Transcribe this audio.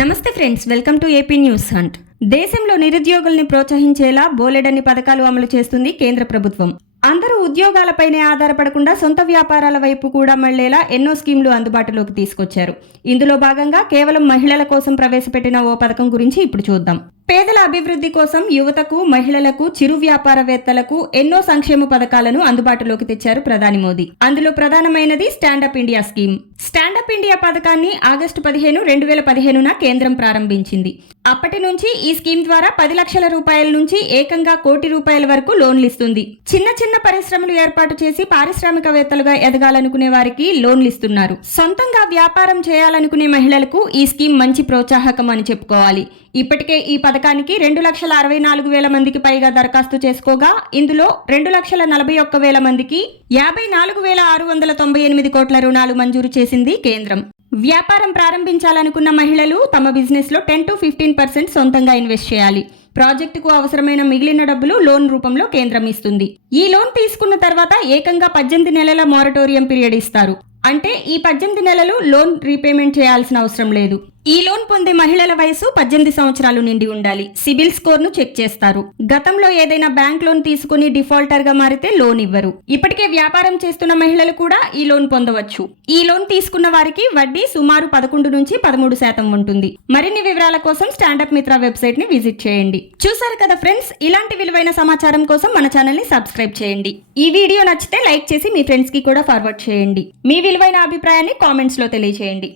నమస్తే friends, welcome to AP news hunt. దేశంలో నిరుద్యోగుల్ని ప్రోత్సహించేలా బోలెడన్ని పథకాలు అమలు చేస్తుంది కేంద్ర ప్రభుత్వం. అందరూ ఉద్యోగాలపైనే ఆధారపడకుండా సొంత వ్యాపారాల వైపు కూడా మళ్లేలా ఎన్నో స్కీమ్లు అందుబాటులోకి తీసుకొచ్చారు. ఇందులో భాగంగా కేవలం మహిళల కోసం ప్రవేశపెట్టిన ఓ పథకం గురించి ఇప్పుడు చూద్దాం. పేదల అభివృద్ధి కోసం యువతకు, మహిళలకు, చిరు వ్యాపారవేత్తలకు ఎన్నో సంక్షేమ పథకాలను అందుబాటులోకి తెచ్చారు ప్రధాని మోదీ. అందులో ప్రధానమైనది standup India scheme. Standup India పథకాన్ని ఆగస్టు 15, 2015న కేంద్రం ప్రారంభించింది. అప్పటి నుంచి ఈ స్కీమ్ ద్వారా 10 లక్షల రూపాయల నుంచి ఏకంగా ₹1 కోటి వరకు లోన్లు ఇస్తుంది. చిన్న చిన్న పరిశ్రమలు ఏర్పాటు చేసి పారిశ్రామికవేత్తలుగా ఎదగాలనుకునే వారికి లోన్లు ఇస్తున్నారు. సొంతంగా వ్యాపారం చేయాలనుకునే మహిళలకు ఈ స్కీమ్ మంచి ప్రోత్సాహకం అని చెప్పుకోవాలి. ఇప్పటికే ఈ పథకానికి 2,64,000 మందికి పైగా దరఖాస్తు చేసుకోగా, ఇందులో 2,41,000 మందికి 54,698 కోట్ల రుణాలు మంజూరు చేసింది కేంద్రం. వ్యాపారం ప్రారంభించాలనుకున్న మహిళలు తమ బిజినెస్ లో 10 to 15% సొంతంగా ఇన్వెస్ట్ చేయాలి. ప్రాజెక్టుకు అవసరమైన మిగిలిన డబ్బులు లోన్ రూపంలో కేంద్రం ఇస్తుంది. ఈ లోన్ తీసుకున్న తర్వాత ఏకంగా 18 నెలల మోరటోరియం పీరియడ్ ఇస్తారు. అంటే ఈ 18 నెలలు లోన్ రీపేమెంట్ చేయాల్సిన అవసరం లేదు. ఈ లోన్ పొందే మహిళల వయసు 18 సంవత్సరాలు నిండి ఉండాలి. సిబిల్ స్కోర్ ను చెక్ చేస్తారు. గతంలో ఏదైనా బ్యాంక్ లోన్ తీసుకుని డిఫాల్టర్ గా మారితే లోన్ ఇవ్వరు. ఇప్పటికే వ్యాపారం చేస్తున్న మహిళలు కూడా ఈ లోన్ పొందవచ్చు. ఈ లోన్ తీసుకున్న వారికి వడ్డీ సుమారు 11 నుంచి 13% ఉంటుంది. మరిన్ని వివరాల కోసం స్టాండప్ మిత్ర వెబ్సైట్ ని విజిట్ చేయండి. చూసారు కదా ఫ్రెండ్స్, ఇలాంటి విలువైన సమాచారం కోసం మన ఛానల్ ని సబ్స్క్రైబ్ చేయండి. ఈ వీడియో నచ్చితే లైక్ చేసి మీ ఫ్రెండ్స్ కి కూడా ఫార్వర్డ్ చేయండి. మీ విలువైన అభిప్రాయాన్ని కామెంట్స్ లో తెలియజేయండి.